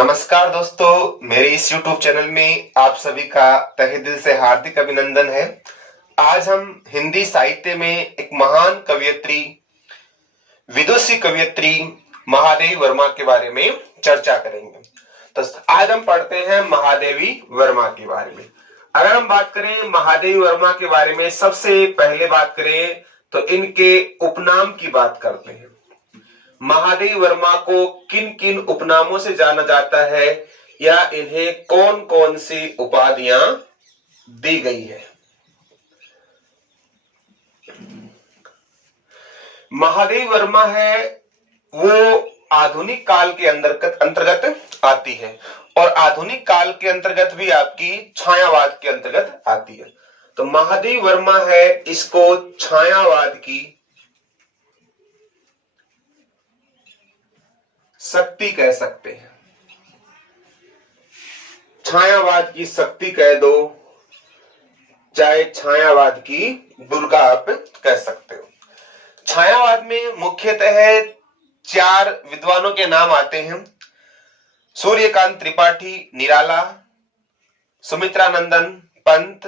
नमस्कार दोस्तों, मेरे इस YouTube चैनल में आप सभी का तहे दिल से हार्दिक अभिनंदन है। आज हम हिंदी साहित्य में एक महान कवयित्री, विदुषी कवयित्री महादेवी वर्मा के बारे में चर्चा करेंगे। तो आज हम पढ़ते हैं महादेवी वर्मा के बारे में। अगर हम बात करें महादेवी वर्मा के बारे में, सबसे पहले बात करें तो इनके उपनाम की बात करते हैं। महादेवी वर्मा को किन किन उपनामों से जाना जाता है या इन्हें कौन कौन सी उपाधियां दी गई है। महादेवी वर्मा है वो आधुनिक काल के अंतर्गत आती है और आधुनिक काल के अंतर्गत भी आपकी छायावाद के अंतर्गत आती है। तो महादेवी वर्मा है, इसको छायावाद की शक्ति कह सकते हैं। छायावाद की शक्ति कह दो, चाहे छायावाद की दुर्गा आप कह सकते हो। छायावाद में मुख्यतः 4 विद्वानों के नाम आते हैं। सूर्यकांत त्रिपाठी निराला, सुमित्रानंदन पंत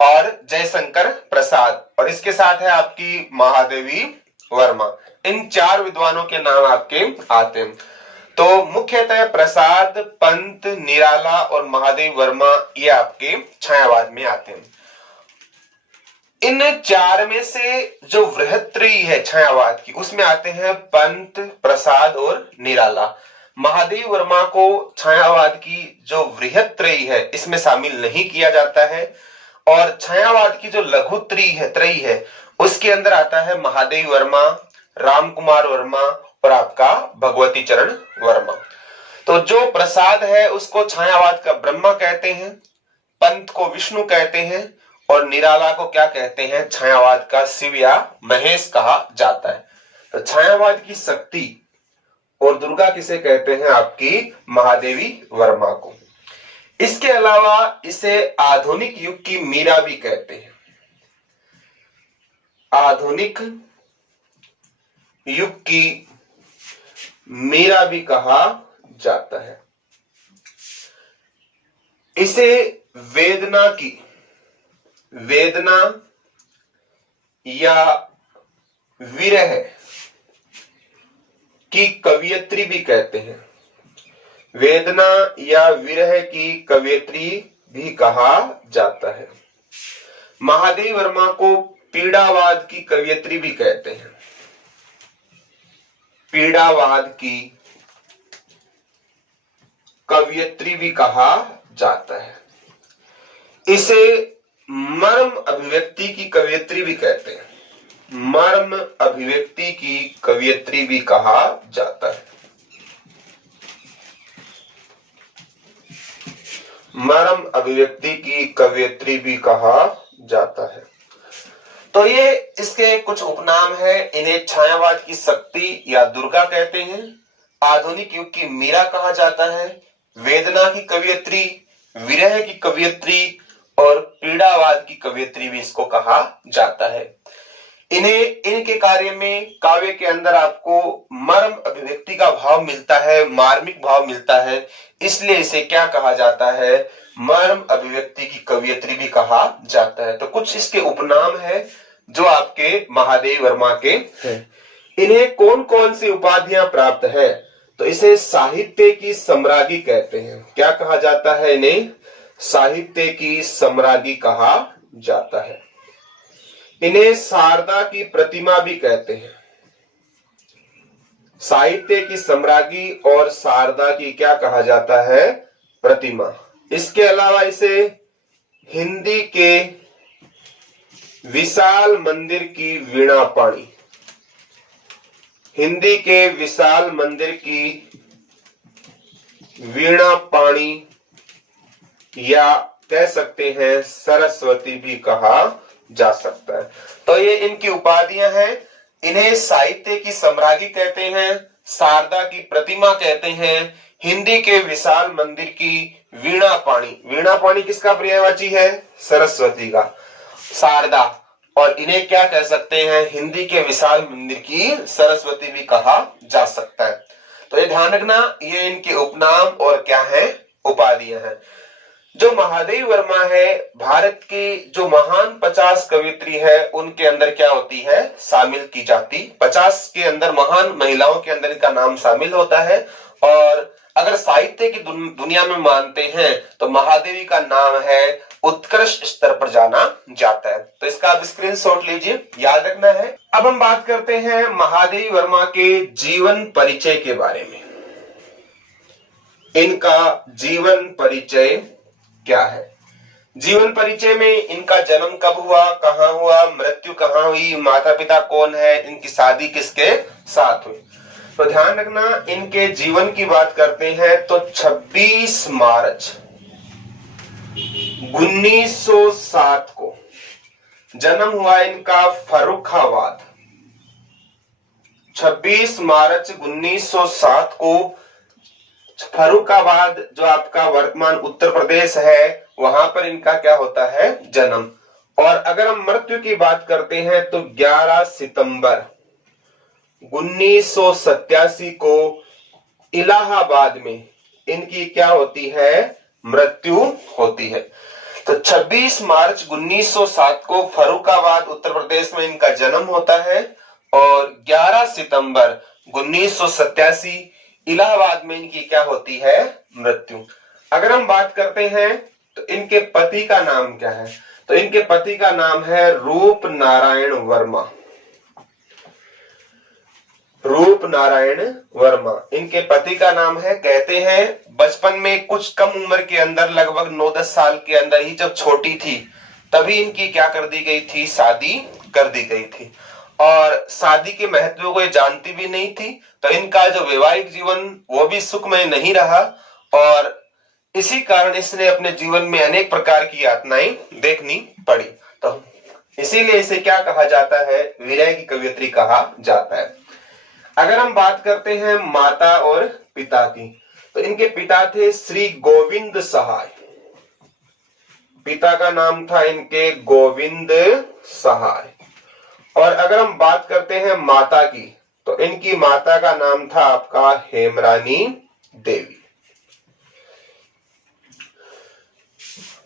और जयशंकर प्रसाद, और इसके साथ है आपकी महादेवी वर्मा। इन 4 विद्वानों के नाम आपके आते हैं। तो मुख्यतः प्रसाद, पंत, निराला और महादेवी वर्मा ये आपके छायावाद में आते हैं। इन 4 में से जो वृहत्त्रयी है छायावाद की, उसमें आते हैं पंत, प्रसाद और निराला। महादेवी वर्मा को छायावाद की जो वृहत्त्रयी है इसमें शामिल नहीं किया जाता है, और छायावाद की जो त्रयी है उसके अंदर आता है महादेवी वर्मा, राम कुमार वर्मा और आपका भगवती चरण वर्मा। तो जो प्रसाद है उसको छायावाद का ब्रह्मा कहते हैं, पंत को विष्णु कहते हैं और निराला को क्या कहते हैं, छायावाद का शिव या महेश कहा जाता है। तो छायावाद की शक्ति और दुर्गा किसे कहते हैं, आपकी महादेवी वर्मा को। इसके अलावा इसे आधुनिक युग की मीरा भी कहते हैं। आधुनिक युग की मीरा भी कहा जाता है। इसे वेदना या विरह की कवयित्री भी कहते हैं। वेदना या विरह की कवयित्री भी कहा जाता है। महादेवी वर्मा को पीड़ावाद की कवयित्री भी कहते हैं। पीड़ावाद की कवयित्री भी कहा जाता है। इसे मर्म अभिव्यक्ति की कवयित्री भी कहते हैं। मर्म अभिव्यक्ति की कवयित्री भी कहा जाता है। मर्म अभिव्यक्ति की कवयित्री भी कहा जाता है। तो ये इसके कुछ उपनाम है। इन्हें छायावाद की शक्ति या दुर्गा कहते हैं, आधुनिक युग की मीरा कहा जाता है, वेदना की कवयित्री, विरह की कवयित्री और पीड़ावाद की कवयित्री भी इसको कहा जाता है। इन्हें इनके कार्य में काव्य के अंदर आपको मर्म अभिव्यक्ति का भाव मिलता है, मार्मिक भाव मिलता है, इसलिए इसे क्या कहा जाता है, मर्म अभिव्यक्ति की कवयित्री भी कहा जाता है। तो कुछ इसके उपनाम है जो आपके महादेवी वर्मा के हैं। इन्हें कौन कौन सी उपाधियां प्राप्त है, तो इसे साहित्य की सम्राज्ञी कहते हैं। क्या कहा जाता है, इन्हें साहित्य की सम्राज्ञी कहा जाता है। इन्हें शारदा की प्रतिमा भी कहते हैं। साहित्य की सम्राज्ञी और शारदा की क्या कहा जाता है, प्रतिमा। इसके अलावा इसे हिंदी के विशाल मंदिर की वीणा पाणी, हिंदी के विशाल मंदिर की वीणा पाणी या कह सकते हैं सरस्वती भी कहा जा सकता है। तो ये इनकी उपाधियां हैं। इन्हें साहित्य की सम्राज्ञी कहते हैं, शारदा की प्रतिमा कहते हैं, हिंदी के विशाल मंदिर की वीणा पाणी। वीणा पाणी किसका पर्यायवाची है, सरस्वती का, शारदा। और इन्हें क्या कह सकते हैं, हिंदी के विशाल मंदिर की सरस्वती भी कहा जा सकता है। तो ये ध्यान रखना, ये इनके उपनाम और क्या है, उपाधियां हैं। जो महादेवी वर्मा है, भारत की जो महान 50 कवियत्री है उनके अंदर क्या होती है, शामिल की जाती। 50 के अंदर महान महिलाओं के अंदर इनका नाम शामिल होता है। और अगर साहित्य की दुनिया में मानते हैं तो महादेवी का नाम है उत्कृष्ट स्तर पर जाना जाता है। तो इसका आप स्क्रीनशॉट लीजिए, याद रखना है। अब हम बात करते हैं महादेवी वर्मा के जीवन परिचय के बारे में। इनका जीवन परिचय क्या है? जीवन परिचय में इनका जन्म कब हुआ, कहां हुआ, मृत्यु कहां हुई, माता पिता कौन है, इनकी शादी किसके साथ हुई। तो ध्यान रखना, इनके जीवन की बात करते हैं तो 26 मार्च 1907 को जन्म हुआ इनका फर्रुखाबाद। 26 मार्च 1907 को फर्रुखाबाद जो आपका वर्तमान उत्तर प्रदेश है वहां पर इनका क्या होता है, जन्म। और अगर हम मृत्यु की बात करते हैं तो 11 सितंबर 1987 को इलाहाबाद में इनकी क्या होती है, मृत्यु होती है। तो 26 मार्च 1907 को फर्रुखाबाद उत्तर प्रदेश में इनका जन्म होता है और 11 सितंबर 1987 इलाहाबाद में इनकी क्या होती है, मृत्यु। अगर हम बात करते हैं तो इनके पति का नाम क्या है, तो इनके पति का नाम है रूप नारायण वर्मा। रूप नारायण वर्मा इनके पति का नाम है। कहते हैं बचपन में कुछ कम उम्र के अंदर, लगभग 9-10 साल के अंदर ही जब छोटी थी तभी इनकी क्या कर दी गई थी, शादी कर दी गई थी। और शादी के महत्व को ये जानती भी नहीं थी। तो इनका जो वैवाहिक जीवन वो भी सुखमय नहीं रहा और इसी कारण इसने अपने जीवन में अनेक प्रकार की यातनाएं देखनी पड़ी। तो इसीलिए इसे क्या कहा जाता है, विरह की कवियत्री कहा जाता है। अगर हम बात करते हैं माता और पिता की, तो इनके पिता थे श्री गोविंद सहाय। पिता का नाम था इनके गोविंद सहाय। और अगर हम बात करते हैं माता की, तो इनकी माता का नाम था आपका हेमरानी देवी।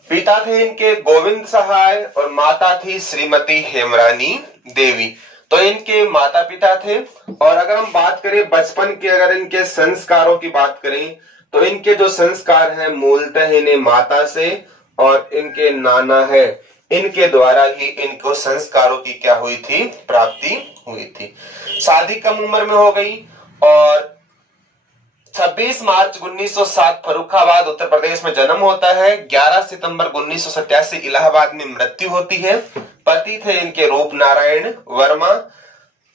पिता थे इनके गोविंद सहाय और माता थी श्रीमती हेमरानी देवी। तो इनके माता पिता थे। और अगर हम बात करें बचपन के, अगर इनके संस्कारों की बात करें तो इनके जो संस्कार हैं मूलतः इन्हें माता से और इनके नाना है इनके द्वारा ही इनको संस्कारों की क्या हुई थी, प्राप्ति हुई थी। शादी कम उम्र में हो गई और 26 मार्च 1907 फर्रुखाबाद उत्तर प्रदेश में जन्म होता है। 11 सितंबर 1987 इलाहाबाद में मृत्यु होती है। पति थे इनके रूप नारायण वर्मा।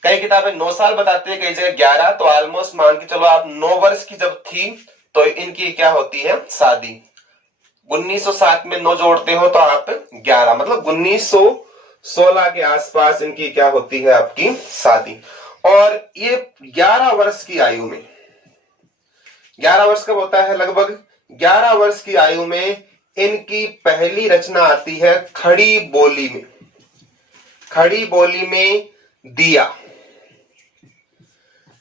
कई किताबें 9 साल बताती है, कई जगह 11। तो ऑलमोस्ट मान के चलो आप 9 वर्ष की जब थी तो इनकी क्या होती है, शादी। 1907 में 9 जोड़ते हो तो आप 11, मतलब 1916 के आसपास इनकी क्या होती है, आपकी शादी। और ये 11 वर्ष की आयु में, 11 वर्ष कब होता है, लगभग 11 वर्ष की आयु में इनकी पहली रचना आती है खड़ी बोली में। खड़ी बोली में दिया।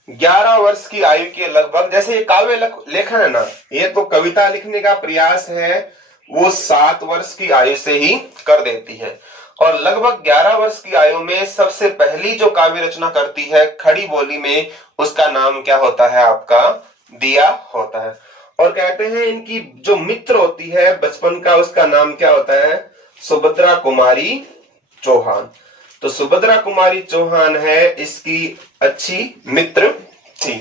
11 वर्ष की आयु के लगभग, जैसे ये काव्य लेखन है ना, ये तो कविता लिखने का प्रयास है वो 7 वर्ष की आयु से ही कर देती है। और लगभग 11 वर्ष की आयु में सबसे पहली जो काव्य रचना करती है खड़ी बोली में, उसका नाम क्या होता है, आपका दिया होता है। और कहते हैं इनकी जो मित्र होती है बचपन का, उसका नाम क्या होता है, सुभद्रा कुमारी चौहान। तो सुभद्रा कुमारी चौहान है इसकी अच्छी मित्र थी।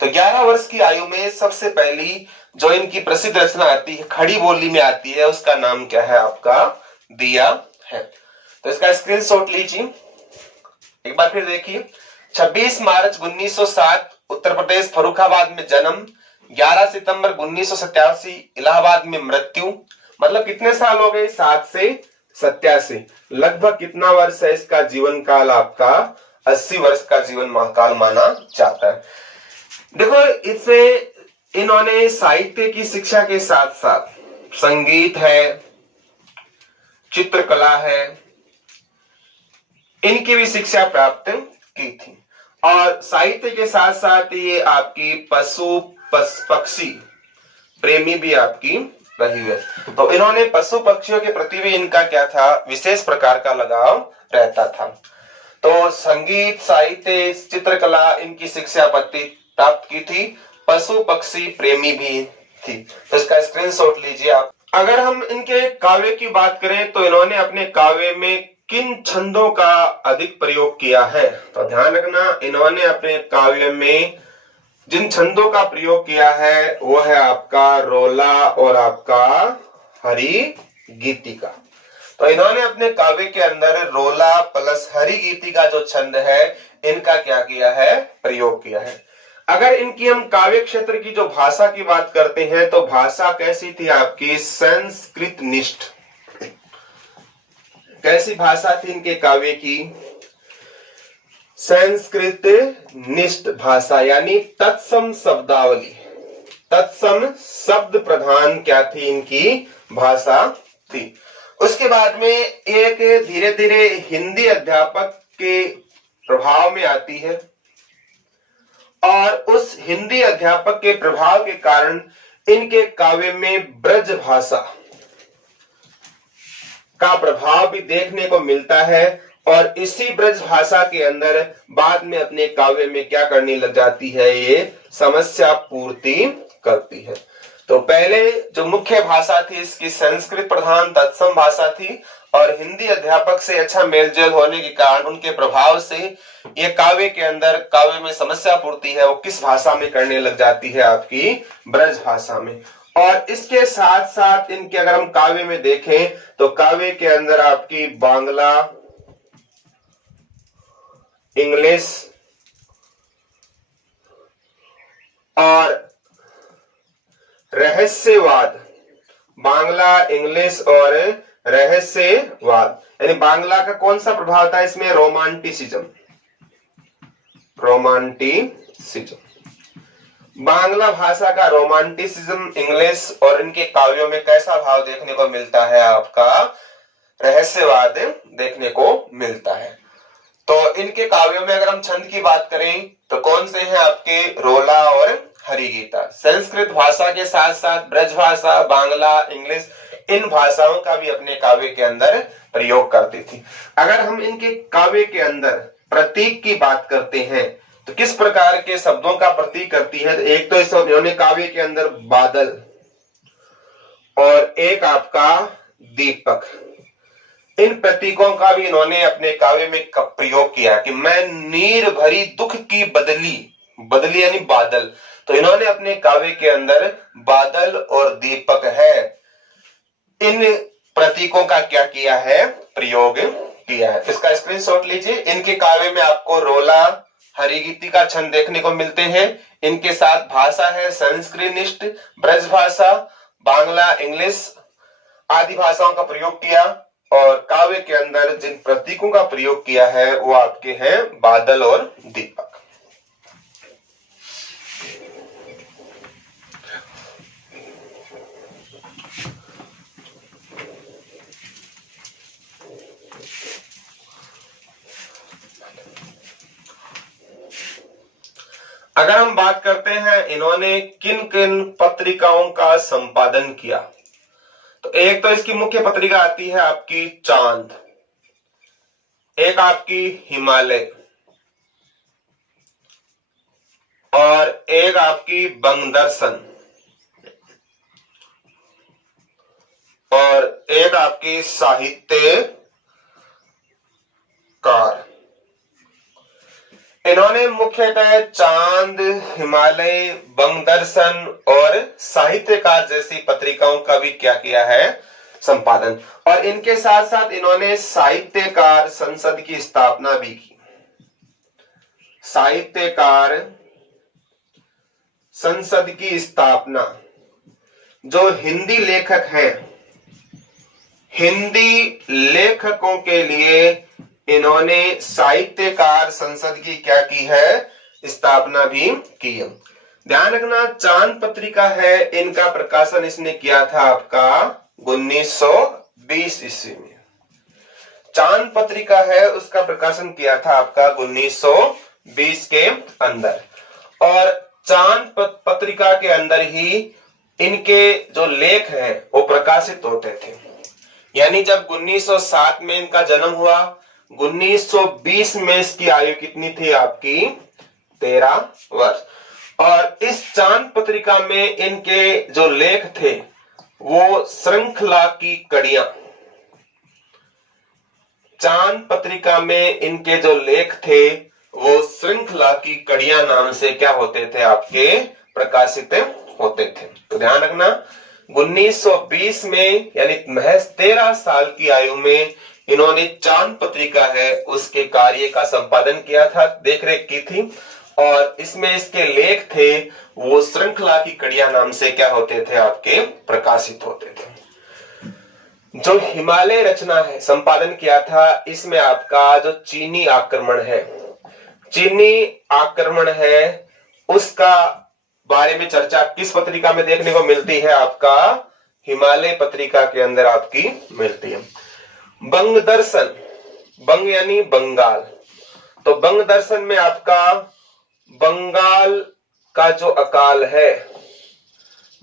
तो 11 वर्ष की आयु में सबसे पहली जो इनकी प्रसिद्ध रचना आती है खड़ी बोली में आती है, उसका नाम क्या है, आपका दिया है। तो इसका स्क्रीनशॉट लीजिए, एक बार फिर देखिए। 26 मार्च 1907 उत्तर प्रदेश फर्रुखाबाद में जन्म, 11 सितंबर 1987 इलाहाबाद में मृत्यु। मतलब कितने साल हो गए, 7 से 87। लगभग कितना वर्ष है इसका जीवन काल, आपका 80 वर्ष का जीवन काल माना जाता है। देखो, इससे इन्होंने साहित्य की शिक्षा के साथ साथ संगीत है, चित्रकला है, इनकी भी शिक्षा प्राप्त की थी। और साहित्य के साथ साथ ये आपकी पशु पक्षी प्रेमी भी आपकी रही है। तो इन्होंने पशु पक्षियों के प्रति भी इनका क्या था, विशेष प्रकार का लगाव रहता था। तो संगीत, साहित्य, चित्रकला इनकी शिक्षा प्राप्त की थी। पशु पक्षी प्रेमी भी थी। तो इसका स्क्रीनशॉट लीजिए आप। अगर हम इनके काव्य की बात करें तो इन्होंने अपने काव्य में किन छंदों का अधिक प्रयोग किया है, तो ध्यान रखना, इन्होंने अपने काव्य में जिन छंदों का प्रयोग किया है वो है आपका रोला और आपका हरि गीतिका। तो इन्होंने अपने काव्य के अंदर रोला प्लस हरि गीतिका जो छंद है इनका क्या किया है, प्रयोग किया है। अगर इनकी हम काव्य क्षेत्र की जो भाषा की बात करते हैं तो भाषा कैसी थी आपकी, संस्कृत निष्ठ। कैसी भाषा थी इनके काव्य की, संस्कृत निष्ठ भाषा, यानी तत्सम शब्दावली, तत्सम शब्द प्रधान क्या थी इनकी भाषा थी। उसके बाद में एक धीरे धीरे हिंदी अध्यापक के प्रभाव में आती है और उस हिंदी अध्यापक के प्रभाव के कारण इनके काव्य में ब्रज भाषा का प्रभाव भी देखने को मिलता है और इसी ब्रज भाषा के अंदर बाद में अपने काव्य में क्या करने लग जाती है, ये समस्या पूर्ति करती है। तो पहले जो मुख्य भाषा थी इसकी संस्कृत प्रधान तत्सम भाषा थी और हिंदी अध्यापक से अच्छा मेलजोल होने के कारण उनके प्रभाव से ये काव्य के अंदर काव्य में समस्या पूर्ति है वो किस भाषा में करने लग जाती है, आपकी ब्रज भाषा में। और इसके साथ साथ इनके अगर हम काव्य में देखें तो काव्य के अंदर आपकी बांग्ला, इंग्लिश और रहस्यवाद, बांग्ला, इंग्लिश और रहस्यवाद, यानी बांग्ला का कौन सा प्रभाव था इसमें, रोमांटिसिज्म, रोमांटिसिज्म, बांग्ला भाषा का रोमांटिसिज्म, इंग्लिश और इनके काव्यों में कैसा भाव देखने को मिलता है, आपका रहस्यवाद देखने को मिलता है। तो इनके काव्यों में अगर हम छंद की बात करें तो कौन से हैं आपके, रोला और हरिगीता। संस्कृत भाषा के साथ साथ ब्रज भाषा, बांग्ला, इंग्लिश इन भाषाओं का भी अपने काव्य के अंदर प्रयोग करती थी। अगर हम इनके काव्य के अंदर प्रतीक की बात करते हैं तो किस प्रकार के शब्दों का प्रतीक करती है, एक तो इन्होंने काव्य के अंदर बादल और एक आपका दीपक, इन प्रतीकों का भी इन्होंने अपने काव्य में प्रयोग किया कि मैं नीर भरी दुख की बदली, बदली यानी बादल, तो इन्होंने अपने काव्य के अंदर बादल और दीपक है इन प्रतीकों का क्या किया है, प्रयोग किया है। इसका स्क्रीनशॉट लीजिए। इनके काव्य में आपको रोला, हरिगीति का छंद देखने को मिलते हैं। इनके साथ भाषा है संस्कृत, ब्रज भाषा, बांग्ला, इंग्लिश आदि भाषाओं का प्रयोग किया और काव्य के अंदर जिन प्रतीकों का प्रयोग किया है वो आपके हैं बादल और दीपक। अगर हम बात करते हैं इन्होंने किन किन पत्रिकाओं का संपादन किया, तो एक तो इसकी मुख्य पत्रिका आती है आपकी चांद, एक आपकी हिमालय और एक आपकी बंगदर्शन और एक आपकी साहित्यकार। इन्होंने मुख्यतः चांद, हिमालय, बंगदर्शन और साहित्यकार जैसी पत्रिकाओं का भी क्या किया है, संपादन। और इनके साथ साथ इन्होंने साहित्यकार संसद की स्थापना भी की। साहित्यकार संसद की स्थापना, जो हिंदी लेखक हैं, हिंदी लेखकों के लिए इन्होंने साहित्यकार संसद की क्या की है, स्थापना भी की है। ध्यान रखना, चांद पत्रिका है, इनका प्रकाशन इसने किया था आपका 1920 ईस्वी में। चांद पत्रिका है उसका प्रकाशन किया था आपका 1920 1920 के अंदर। और चांद पत्रिका के अंदर ही इनके जो लेख हैं वो प्रकाशित होते थे। यानी जब 1907 में इनका जन्म हुआ, 1920 में इसकी आयु कितनी थी आपकी? 13 वर्ष। और इस चांद पत्रिका में इनके जो लेख थे वो श्रृंखला की कड़ियां, चांद पत्रिका में इनके जो लेख थे वो श्रृंखला की कड़ियां नाम से क्या होते थे? आपके प्रकाशित होते थे। तो ध्यान रखना, 1920 में यानी महज 13 साल की आयु में इन्होंने चांद पत्रिका है उसके कार्य का संपादन किया था, देखरेख की थी। और इसमें इसके लेख थे वो श्रृंखला की कड़ियां नाम से क्या होते थे? आपके प्रकाशित होते थे। जो हिमालय रचना है संपादन किया था, इसमें आपका जो चीनी आक्रमण है, चीनी आक्रमण है उसका बारे में चर्चा किस पत्रिका में देखने को मिलती है? आपका हिमालय पत्रिका के अंदर आपकी मिलती है। बंग दर्शन, बंग यानी बंगाल, तो बंग दर्शन में आपका बंगाल का जो अकाल है,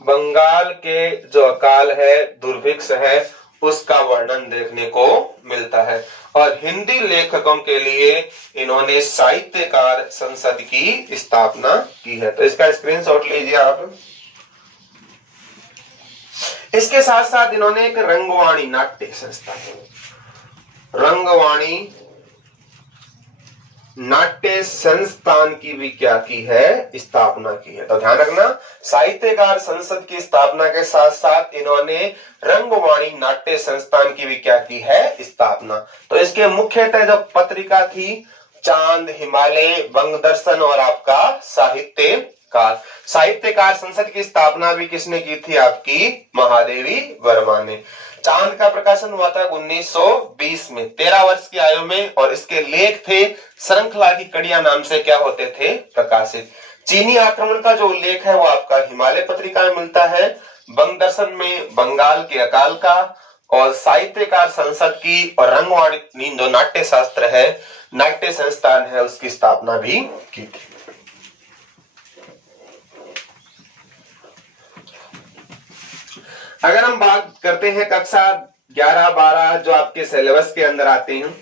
बंगाल के जो अकाल है, दुर्भिक्ष है, उसका वर्णन देखने को मिलता है। और हिंदी लेखकों के लिए इन्होंने साहित्यकार संसद की स्थापना की है। तो इसका स्क्रीनशॉट लीजिए आप। इसके साथ साथ इन्होंने एक रंगवाणी नाट्य संस्था, रंगवाणी नाट्य संस्थान की भी क्या की है? स्थापना की है। तो ध्यान रखना, साहित्यकार संसद की स्थापना के साथ साथ इन्होंने रंगवाणी नाट्य संस्थान की भी क्या की है? स्थापना। तो इसके मुख्यतः जो पत्रिका थी चांद, हिमालय, बंग दर्शन और आपका साहित्यकार। साहित्यकार संसद की स्थापना भी किसने की थी? आपकी महादेवी वर्मा ने। चांद का प्रकाशन हुआ था 1920 में, 13 वर्ष की आयु में, और इसके लेख थे श्रृंखला की कड़ियां नाम से क्या होते थे? प्रकाशित। चीनी आक्रमण का जो उल्लेख है वो आपका हिमालय पत्रिका में मिलता है, बंग दर्शन में बंगाल के अकाल का, और साहित्यकार संसद की और रंगवाणी जो नाट्य शास्त्र है, नाट्य संस्थान है, उसकी स्थापना भी की थी। अगर हम बात करते हैं कक्षा 11-12 जो आपके सिलेबस के अंदर आते हैं,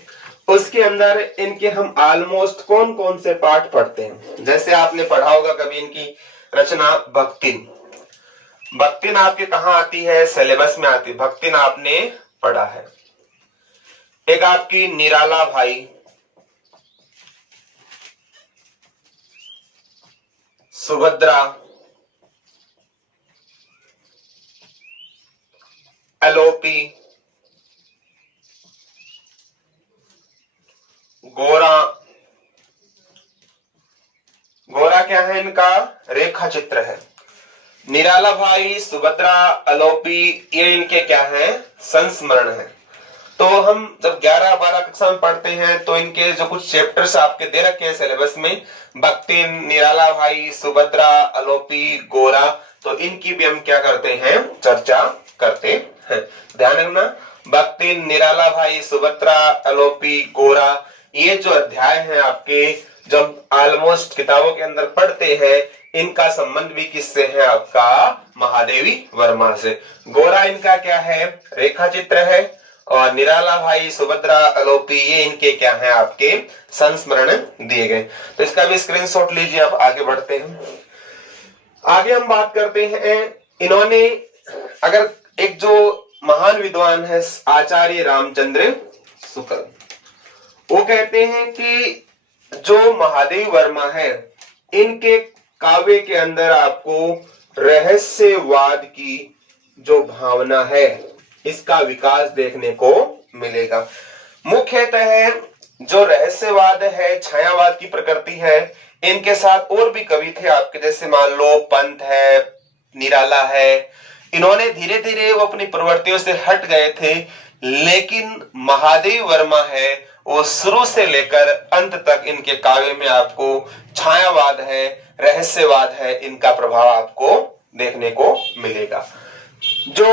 उसके अंदर इनके हम ऑलमोस्ट कौन कौन से पाठ पढ़ते हैं? जैसे आपने पढ़ा होगा कभी इनकी रचना भक्तिन। भक्तिन आपके कहाँ आती है? सिलेबस में आती है। भक्तिन आपने पढ़ा है। एक आपकी निराला भाई, सुभद्रा, एलोपी, गोरा। गोरा क्या है? इनका रेखा चित्र है। निराला भाई, सुभद्रा, एलोपी, ये इनके क्या है? संस्मरण है। तो हम जब 11-12 कक्षा में पढ़ते हैं तो इनके जो कुछ चैप्टर्स आपके दे रखे हैं सिलेबस में, भक्तिन, निराला भाई, सुभद्रा, एलोपी, गोरा, तो इनकी भी हम क्या करते हैं? चर्चा करते हैं। ध्यान रखना, भक्तिन, निराला भाई, सुभद्रा, एलोपी, गोरा, ये जो अध्याय हैं आपके जब ऑलमोस्ट किताबों के अंदर पढ़ते हैं, इनका संबंध भी किससे है? आपका महादेवी वर्मा से। गोरा इनका क्या है? रेखा चित्र है, और निराला भाई, सुभद्रा, एलोपी, ये इनके क्या हैं? आपके संस्मरण दिए गए। तो इसका भी स्क्रीनशॉट लीजिए। आप आगे बढ़ते हैं। आगे हम बात करते हैं, इन्होंने अगर एक जो महान विद्वान है आचार्य रामचंद्र शुक्ल, वो कहते हैं कि जो महादेवी वर्मा है, इनके काव्य के अंदर आपको रहस्यवाद की जो भावना है, इसका विकास देखने को मिलेगा। मुख्यतः जो रहस्यवाद है, छायावाद की प्रकृति है, इनके साथ और भी कवि थे आपके, जैसे मान लो पंत है, निराला है। इन्होंने धीरे धीरे वो अपनी प्रवृत्तियों से हट गए थे, लेकिन महादेवी वर्मा है वो शुरू से लेकर अंत तक इनके काव्य में आपको छायावाद है, रहस्यवाद है, इनका प्रभाव आपको देखने को मिलेगा। जो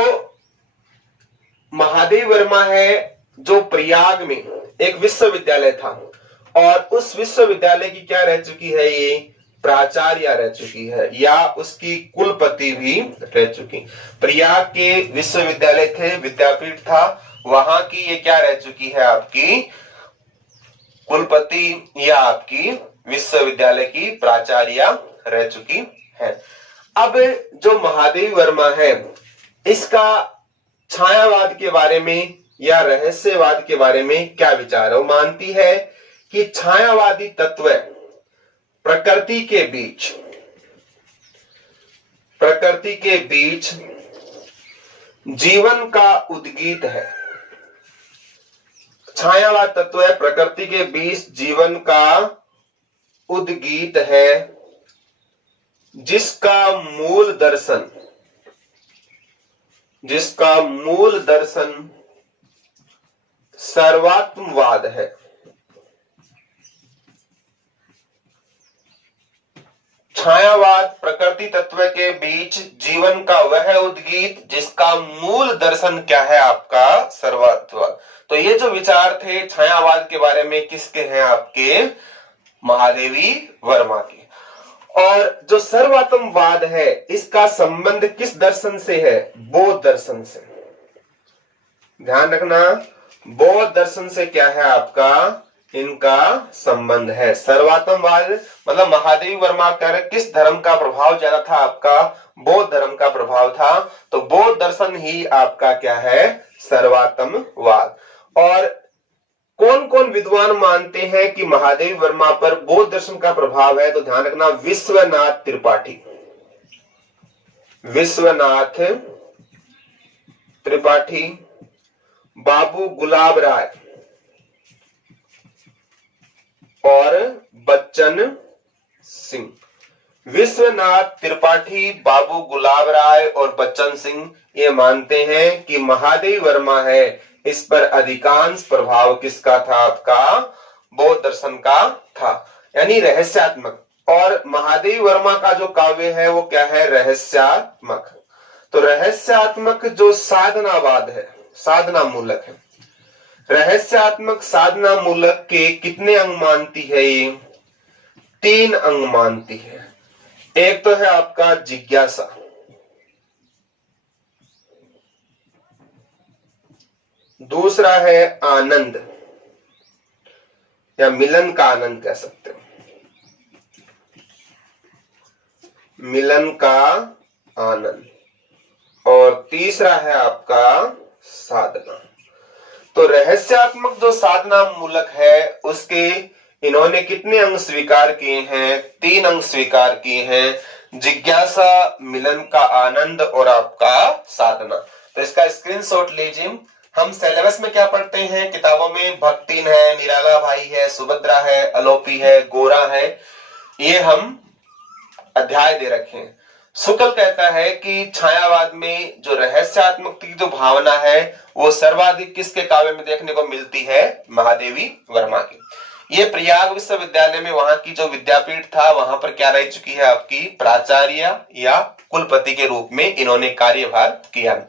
महादेवी वर्मा है, जो प्रयाग में एक विश्वविद्यालय था, और उस विश्वविद्यालय की क्या रह चुकी है, ये प्राचार्य रह चुकी है या उसकी कुलपति भी रह चुकी। प्रयाग के विश्वविद्यालय थे, विद्यापीठ था, वहां की ये क्या रह चुकी है, आपकी कुलपति या आपकी विश्वविद्यालय की प्राचार्य रह चुकी है। अब जो महादेवी वर्मा है, इसका छायावाद के बारे में या रहस्यवाद के बारे में क्या विचार है। वो मानती है कि छायावादी तत्व प्रकृति के बीच जीवन का उद्गीत है। छायावाद तत्व है प्रकृति के बीच जीवन का उद्गीत है, जिसका मूल दर्शन सर्वात्मवाद है। छायावाद प्रकृति तत्व के बीच जीवन का वह उद्गीत जिसका मूल दर्शन क्या है, आपका सर्वात्मवाद। तो ये जो विचार थे छायावाद के बारे में किसके हैं, आपके महादेवी वर्मा के। और जो सर्वात्मवाद है, इसका संबंध किस दर्शन से है, बौद्ध दर्शन से। ध्यान रखना, बौद्ध दर्शन से क्या है आपका, इनका संबंध है। सर्वात्मवाद मतलब महादेवी वर्मा कह रहे किस धर्म का प्रभाव ज्यादा था, आपका बौद्ध धर्म का प्रभाव था। तो बौद्ध दर्शन ही आपका क्या है, सर्वात्मवाद। और कौन कौन विद्वान मानते हैं कि महादेवी वर्मा पर बौद्ध दर्शन का प्रभाव है, तो ध्यान रखना, विश्वनाथ त्रिपाठी, बाबू गुलाब राय और बच्चन सिंह। विश्वनाथ त्रिपाठी, बाबू गुलाब राय और बच्चन सिंह ये मानते हैं कि महादेवी वर्मा है, इस पर अधिकांश प्रभाव किसका था, आपका बौद्ध दर्शन का था, यानी रहस्यात्मक। और महादेवी वर्मा का जो काव्य है वो क्या है, रहस्यात्मक। तो रहस्यात्मक जो साधनावाद है, साधना मूलक है। रहस्यात्मक साधना मूलक के कितने अंग मानती है, ये 3 अंग मानती है। एक तो है आपका जिज्ञासा, दूसरा है आनंद या मिलन का आनंद कह सकते हो, मिलन का आनंद, और तीसरा है आपका साधना। तो रहस्यात्मक जो साधना मूलक है उसके इन्होंने कितने अंग स्वीकार किए हैं, 3 अंग स्वीकार किए हैं, जिज्ञासा, मिलन का आनंद और आपका साधना। तो इसका स्क्रीनशॉट लीजिए। हम सिलेबस में क्या पढ़ते हैं, किताबों में भक्तिन है, निराला भाई है, सुभद्रा है, अलोपी है, गोरा है, ये हम अध्याय दे रखे हैं। शुक्ल कहता है कि छायावाद में जो रहस्यात्मक की जो भावना है वो सर्वाधिक किसके काव्य में देखने को मिलती है, महादेवी वर्मा की। ये प्रयाग विश्वविद्यालय में वहां की जो विद्यापीठ था वहां पर क्या रह चुकी है, आपकी प्राचार्य या कुलपति के रूप में इन्होंने कार्यभार किया।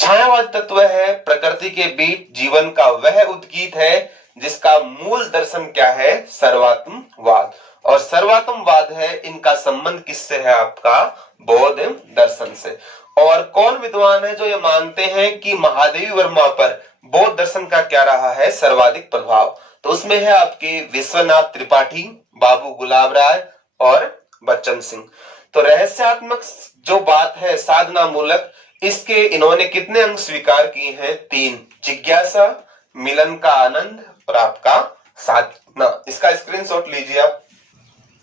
छायावाद तत्व है प्रकृति के बीच जीवन का वह उद्गीत है जिसका मूल दर्शन क्या है, सर्वात्मवाद। और सर्वात्मवाद है, इनका संबंध किससे है, आपका बौद्ध दर्शन से। और कौन विद्वान है जो ये मानते हैं कि महादेवी वर्मा पर बौद्ध दर्शन का क्या रहा है, सर्वाधिक प्रभाव। तो उसमें है आपके विश्वनाथ त्रिपाठी, बाबू गुलाब राय और बच्चन सिंह। तो रहस्यात्मक जो बात है साधना मूलक, इसके इन्होंने कितने अंग स्वीकार किए हैं, 3, जिज्ञासा, मिलन का आनंद और आपका साधना। इसका स्क्रीनशॉट लीजिए आप।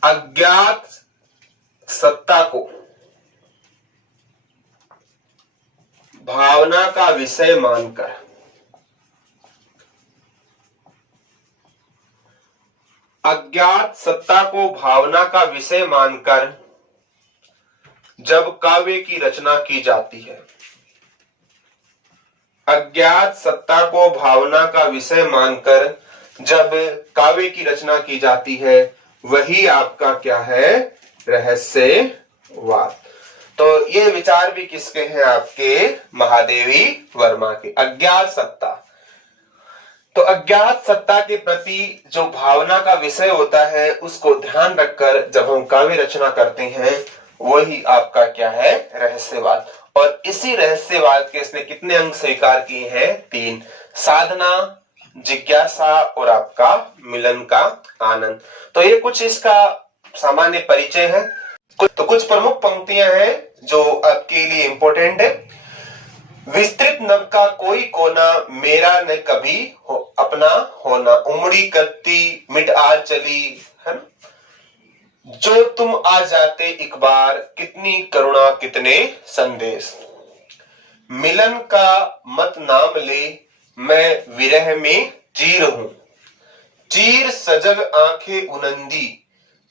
अज्ञात सत्ता को भावना का विषय मानकर, अज्ञात सत्ता को भावना का विषय मानकर जब काव्य की रचना की जाती है, अज्ञात सत्ता को भावना का विषय मानकर जब काव्य की रचना की जाती है, वही आपका क्या है, रहस्यवाद। तो ये विचार भी किसके हैं, आपके महादेवी वर्मा के। अज्ञात सत्ता तो अज्ञात सत्ता के प्रति जो भावना का विषय होता है उसको ध्यान रखकर जब हम काव्य रचना करते हैं वही आपका क्या है, रहस्यवाद। और इसी रहस्यवाद के इसने कितने अंग स्वीकार किए हैं, 3। साधना, जिज्ञासा और आपका मिलन का आनंद। तो ये कुछ इसका सामान्य परिचय है। तो कुछ प्रमुख पंक्तियां हैं जो आपके लिए इंपॉर्टेंट है। विस्तृत नभ का कोई कोना मेरा न कभी हो अपना होना, उमड़ी करती मिट आ चली है, जो तुम आ जाते एक बार कितनी करुणा कितने संदेश, मिलन का मत नाम ले मैं विरह में चीर हूं, चीर सजग आंखें उनंदी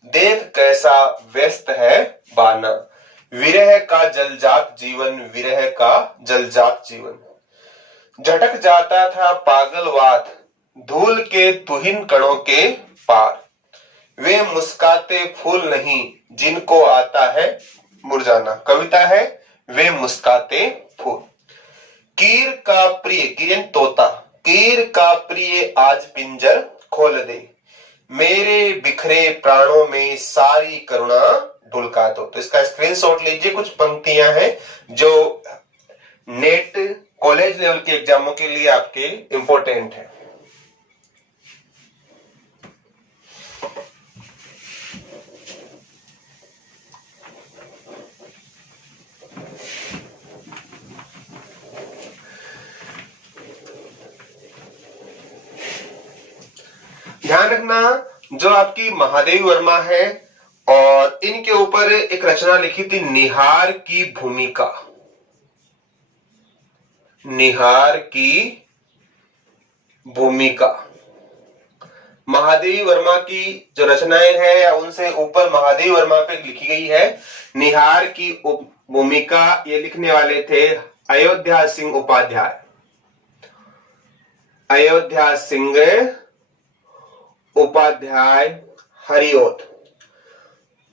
देख कैसा व्यस्त है बाना, विरह का जलजात जीवन, विरह का जलजात जीवन, झटक जाता था पागलवात धूल के तुहिन कणों के पार, वे मुस्काते फूल नहीं जिनको आता है मुरझाना। कविता है वे मुस्काते फूल। कीर का प्रिय, कीरन तोता, कीर का प्रिय आज पिंजर खोल दे, मेरे बिखरे प्राणों में सारी करुणा ढुलका दो। तो इसका स्क्रीनशॉट लीजिए। कुछ पंक्तियां हैं जो नेट कॉलेज लेवल के एग्जामों के लिए आपके इंपॉर्टेंट है। ध्यान रखना, जो आपकी महादेवी वर्मा है और इनके ऊपर एक रचना लिखी थी निहार की भूमिका, निहार की भूमिका। महादेवी वर्मा की जो रचनाएं हैं या उनसे ऊपर महादेवी वर्मा पे लिखी गई है निहार की भूमिका। ये लिखने वाले थे अयोध्या सिंह उपाध्याय, अयोध्या सिंह उपाध्याय हरिओत।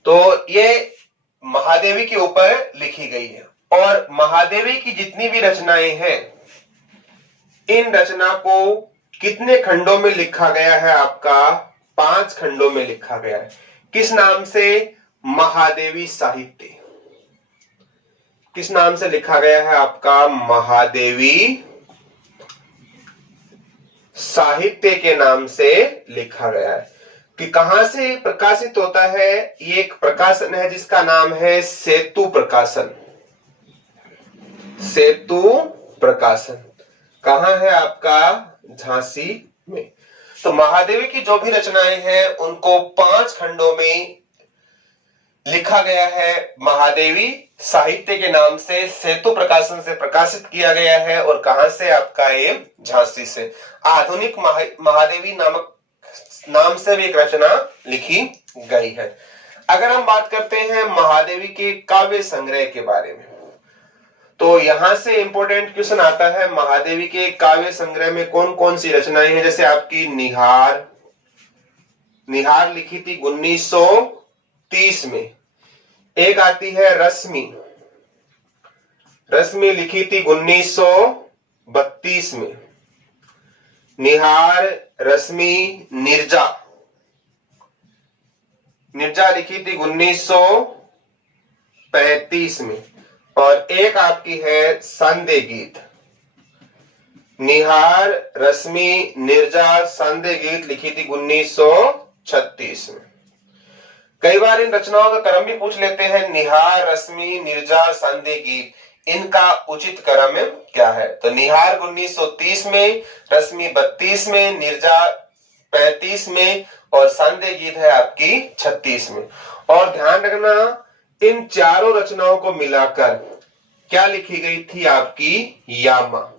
तो ये महादेवी के ऊपर लिखी गई है। और महादेवी की जितनी भी रचनाएं हैं इन रचना को कितने खंडों में लिखा गया है, आपका 5 खंडों में लिखा गया है। किस नाम से, महादेवी साहित्य। किस नाम से लिखा गया है आपका, महादेवी साहित्य के नाम से लिखा गया है। कि कहां से प्रकाशित होता है, ये एक प्रकाशन है जिसका नाम है सेतु प्रकाशन, सेतु प्रकाशन। कहां है आपका, झांसी में। तो महादेवी की जो भी रचनाएं हैं उनको 5 खंडों में लिखा गया है, महादेवी साहित्य के नाम से, सेतु प्रकाशन से प्रकाशित किया गया है। और कहां से आपका, ये झांसी से। आधुनिक महादेवी नामक नाम से भी एक रचना लिखी गई है। अगर हम बात करते हैं महादेवी के काव्य संग्रह के बारे में, तो यहां से इंपॉर्टेंट क्वेश्चन आता है महादेवी के काव्य संग्रह में कौन कौन सी रचनाएं हैं। जैसे आपकी निहार, निहार लिखी थी 1930 में। एक आती है रश्मि, रश्मि लिखी थी 1932 में। निहार, रश्मि, निर्जा, निर्जा लिखी थी 1935 में। और एक आपकी है संदेह गीत। निहार, रश्मि, निर्जा, संदेह गीत लिखी थी 1936 में। कई बार इन रचनाओं का क्रम भी पूछ लेते हैं, निहार, रश्मि, निर्जा, संदेह गीत, इनका उचित क्रम क्या है। तो निहार 1930 में, रश्मि 32 में, निर्जा 35 में और संदेह गीत है आपकी 36 में। और ध्यान रखना, इन चारों रचनाओं को मिलाकर क्या लिखी गई थी आपकी, यामा।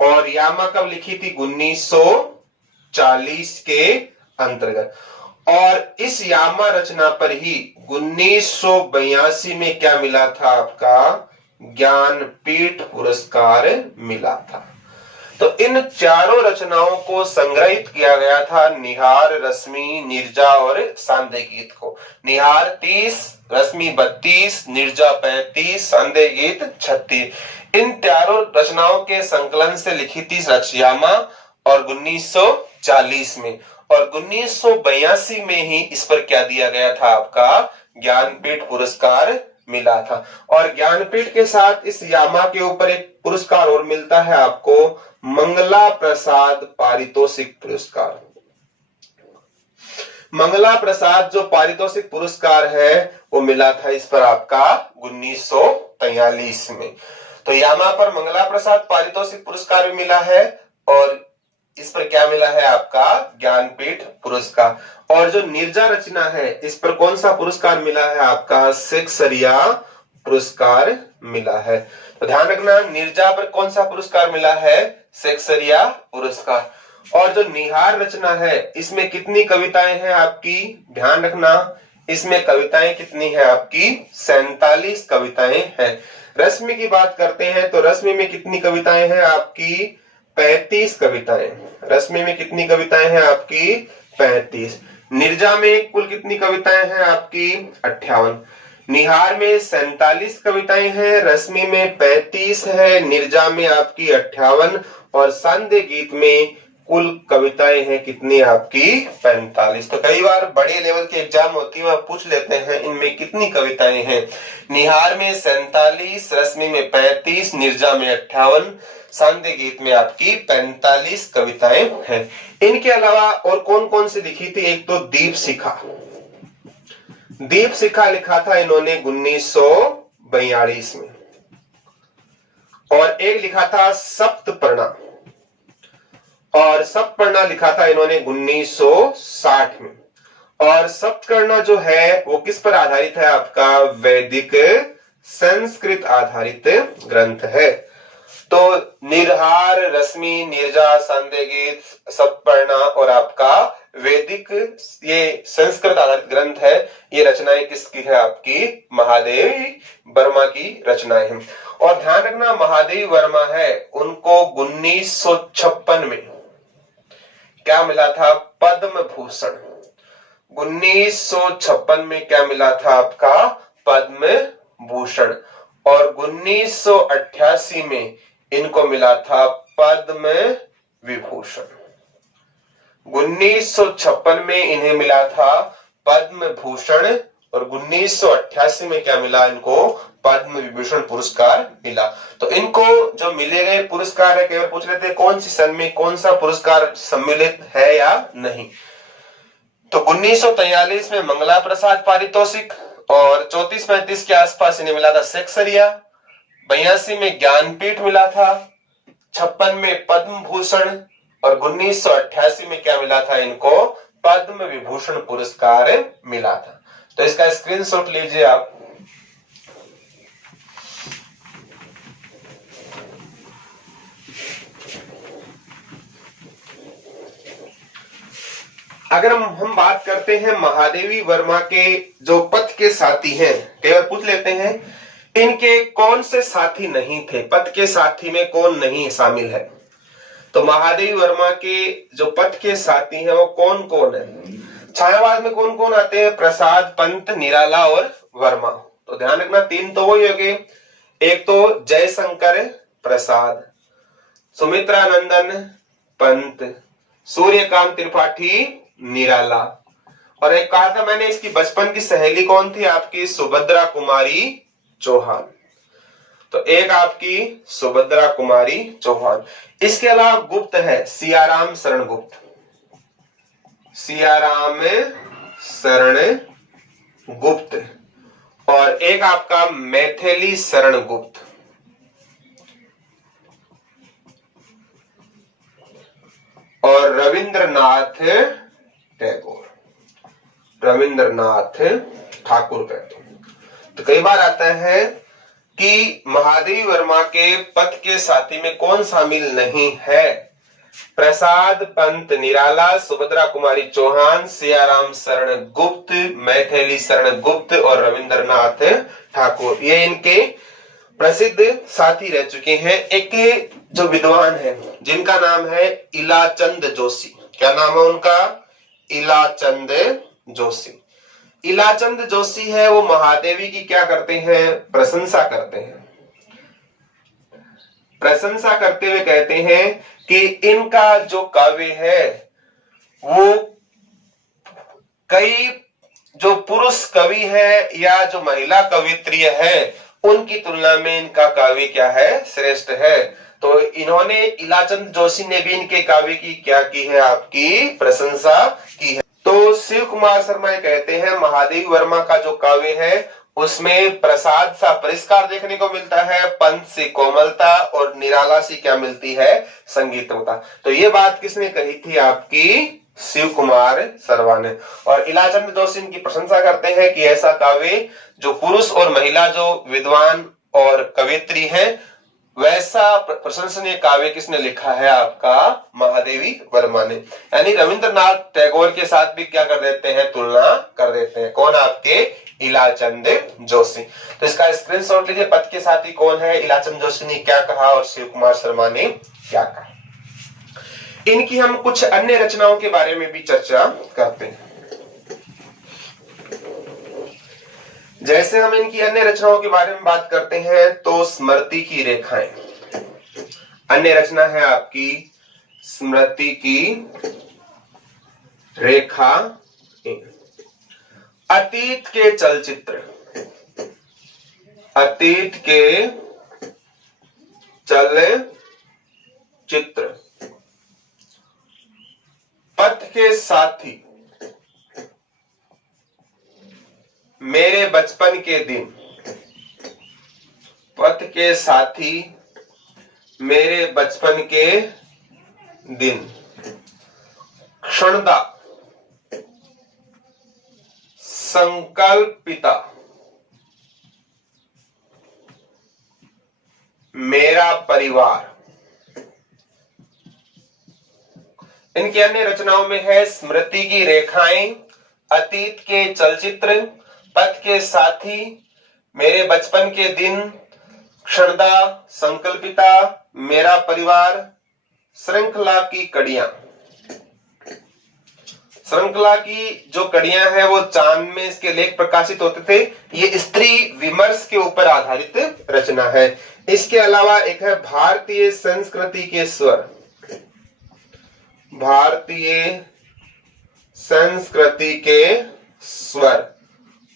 और यामा कब लिखी थी, 1940 के अंतर्गत। और इस यामा रचना पर ही 1982 में क्या मिला था आपका, ज्ञानपीठ पुरस्कार मिला था। तो इन चारों रचनाओं को संग्रहित किया गया था निहार, रश्मि, निर्जा और संदेह गीत को। निहार 30, रश्मि 32, निर्जा 35, संदेह गीत 36। इन चारों रचनाओं के संकलन से लिखी थी रचयामा। और 1940 में, और 1982 में ही इस पर क्या दिया गया था, आपका ज्ञानपीठ पुरस्कार मिला था। और ज्ञानपीठ के साथ इस यामा के ऊपर एक पुरस्कार और मिलता है आपको, मंगला प्रसाद पारितोषिक पुरस्कार। मंगला प्रसाद जो पारितोषिक पुरस्कार है वो मिला था इस पर आपका 1943 में। तो यामा पर मंगला प्रसाद पारितोषिक पुरस्कार भी मिला है, और इस पर क्या मिला है, आपका ज्ञानपीठ पुरस्कार। और जो नीरजा रचना है इस पर कौन सा पुरस्कार मिला है, आपका सेक्सरिया पुरस्कार मिला है। तो ध्यान रखना, नीरजा पर कौन सा पुरस्कार मिला है, सेक्सरिया पुरस्कार। और जो निहार रचना है इसमें कितनी कविताएं हैं आपकी, ध्यान रखना, इसमें कविताएं कितनी है आपकी, 47 कविताएं हैं। रश्मि की बात करते हैं तो रश्मि में कितनी कविताएं हैं आपकी, 35 कविताएं। रश्मि में कितनी कविताएं हैं आपकी, 35। नीरजा में कुल कितनी कविताएं हैं आपकी, 58। निहार में 47 कविताएं हैं, रश्मि में 35 है, नीरजा में आपकी 58, और सांध्य गीत में कुल कविताएं हैं कितनी आपकी, 45। तो कई बार बड़े लेवल की एग्जाम होती है, वह पूछ लेते हैं इनमें कितनी कविताएं हैं। निहार में 47, रश्मि में 35, नीरजा में 58, सांध्य गीत में आपकी 45 कविताएं हैं। इनके अलावा और कौन कौन सी लिखी थी, एक तो दीप शिखा, दीप शिखा लिखा था इन्होंने 1942 में, और एक लिखा था सप्तपर्णा, और सप्तपर्णा लिखा था इन्होंने 1960 में। और सप्तपर्णा जो है वो किस पर आधारित है, आपका वैदिक संस्कृत आधारित ग्रंथ है। तो निरहार, रश्मि, नीरजा, सांध्य गीत, सप्तपर्णा और आपका वैदिक ये संस्कृत आधारित ग्रंथ है, ये रचनाएं किसकी है, आपकी महादेवी वर्मा की रचनाएं हैं। और ध्यान रखना, महादेवी वर्मा है उनको 1956 में क्या मिला था, पद्म भूषण। 1956 में क्या मिला था आपका, पद्म भूषण। और 1988 में इनको मिला था पद्म विभूषण। 1956 में इन्हें मिला था पद्म भूषण, और 1988 में क्या मिला इनको, पद्म विभूषण पुरस्कार मिला। तो इनको जो मिले गए पुरस्कार है, केवल पूछ लेते हैं कौन सी सन में कौन सा पुरस्कार सम्मिलित है या नहीं। तो 1943 में मंगला प्रसाद पारितोषिक, और 34-35 के आसपास इन्हें मिला था सेक्सरिया, 82 में ज्ञानपीठ मिला था, 56 में पद्म भूषण, और 1988 में क्या मिला था इनको, पद्म विभूषण पुरस्कार मिला था। तो इसका स्क्रीनशॉट लीजिए आप। अगर हम बात करते हैं महादेवी वर्मा के जो पथ के साथी हैं, केवल पूछ लेते हैं इनके कौन से साथी नहीं थे, पथ के साथी में कौन नहीं शामिल है। तो महादेवी वर्मा के जो पथ के साथी हैं वो कौन कौन है। छायावाद में कौन कौन आते हैं, प्रसाद, पंत, निराला और वर्मा। तो ध्यान रखना, तीन तो वही हो गए, एक तो जयशंकर प्रसाद, सुमित्रानंदन पंत, सूर्यकांत त्रिपाठी निराला। और एक कहा था मैंने इसकी बचपन की सहेली कौन थी आपकी, सुभद्रा कुमारी चौहान। तो एक आपकी सुभद्रा कुमारी चौहान। इसके अलावा गुप्त है सियाराम शरण गुप्त, सियाराम शरण गुप्त, और एक आपका मैथिली शरण गुप्त, और रविंद्रनाथ टैगोर, रविंद्रनाथ ठाकुर कहते हैं। तो कई बार आता है कि महादेवी वर्मा के पथ के साथी में कौन शामिल नहीं है, प्रसाद, पंत, निराला, सुभद्रा कुमारी चौहान, सियाराम शरण गुप्त, मैथिली शरण गुप्त और रविंद्रनाथ ठाकुर, ये इनके प्रसिद्ध साथी रह चुके हैं। एक जो विद्वान है जिनका नाम है इलाचंद जोशी, क्या नाम है उनका, इलाचंद जोशी। इलाचंद जोशी है वो महादेवी की क्या करते हैं, प्रशंसा करते हैं। प्रशंसा करते हुए कहते हैं कि इनका जो काव्य है वो कई जो पुरुष कवि है या जो महिला कवित्री है उनकी तुलना में इनका काव्य क्या है, श्रेष्ठ है। तो इन्होंने, इलाचंद जोशी ने भी इनके काव्य की क्या की है, आपकी प्रशंसा की है। तो शिव कुमार शर्मा कहते हैं महादेवी वर्मा का जो काव्य है उसमें प्रसाद सा परिष्कार देखने को मिलता है, पंथ से कोमलता और निराला सी क्या मिलती है, संगीतमता। तो ये बात किसने कही थी, आपकी शिव कुमार शर्मा ने। और इलाचंद जोशी इनकी प्रशंसा करते हैं कि ऐसा काव्य जो पुरुष और महिला जो विद्वान और कवित्री है वैसा प्रशंसनीय काव्य किसने लिखा है, आपका महादेवी वर्मा ने। यानी रविंद्रनाथ टैगोर के साथ भी क्या कर देते हैं, तुलना कर देते हैं। कौन, आपके इलाचंद जोशी। तो इसका स्क्रीनशॉट लीजिए, पद के साथी कौन है, इलाचंद जोशी ने क्या कहा और शिव कुमार शर्मा ने क्या कहा। इनकी हम कुछ अन्य रचनाओं के बारे में भी चर्चा करते हैं। जैसे हम इनकी अन्य रचनाओं के बारे में बात करते हैं तो स्मृति की रेखाएं अन्य रचना है आपकी, स्मृति की रेखा। अतीत के चलचित्र, अतीत के चलचित्र, पथ के साथी, मेरे बचपन के दिन, पथ के साथी, मेरे बचपन के दिन, क्षणदा, संकल्पिता, मेरा परिवार। इनकी अन्य रचनाओं में है स्मृति की रेखाएं, अतीत के चलचित्र, पथ के साथी, मेरे बचपन के दिन, क्षणदा, संकल्पिता, मेरा परिवार, श्रृंखला की कड़ियां। श्रृंखला की जो कड़ियां हैं वो चांद में इसके लेख प्रकाशित होते थे। ये स्त्री विमर्श के ऊपर आधारित रचना है। इसके अलावा एक है भारतीय संस्कृति के स्वर, भारतीय संस्कृति के स्वर,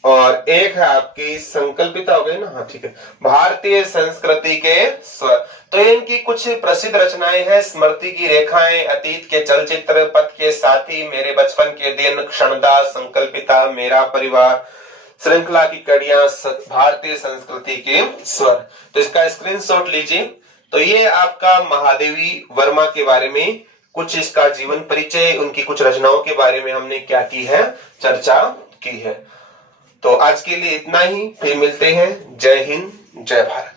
और एक है आपकी संकल्पिता, हो गई ना, हाँ ठीक है, भारतीय संस्कृति के स्वर। तो इनकी कुछ प्रसिद्ध रचनाएं हैं, स्मृति की रेखाएं, अतीत के चलचित्र, पथ के साथी, मेरे बचपन के दिन, क्षणदा, संकल्पिता, मेरा परिवार, श्रृंखला की कड़ियां, भारतीय संस्कृति के स्वर। तो इसका स्क्रीनशॉट लीजिए। तो ये आपका महादेवी वर्मा के बारे में कुछ इसका जीवन परिचय, उनकी कुछ रचनाओं के बारे में हमने क्या की है, चर्चा की है। तो आज के लिए इतना ही, फिर मिलते हैं। जय हिंद, जय भारत।